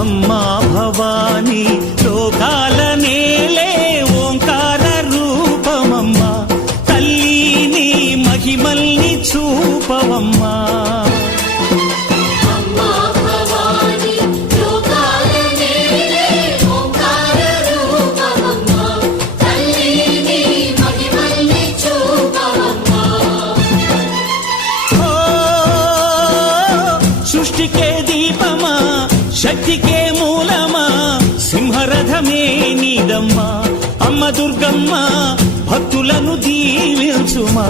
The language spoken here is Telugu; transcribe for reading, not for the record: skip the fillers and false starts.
అమ్మా భవానీ లోకాల నేలే ఓంకార రూపమమ్మా, తల్లి నీ మహిమల్ని చూపవమ్మా. సృష్టికే దీపమా, శక్తికే మూలమా, సింహరథమే నీదమ్మా. అమ్మ దుర్గమ్మ భక్తులను దీవించుమా.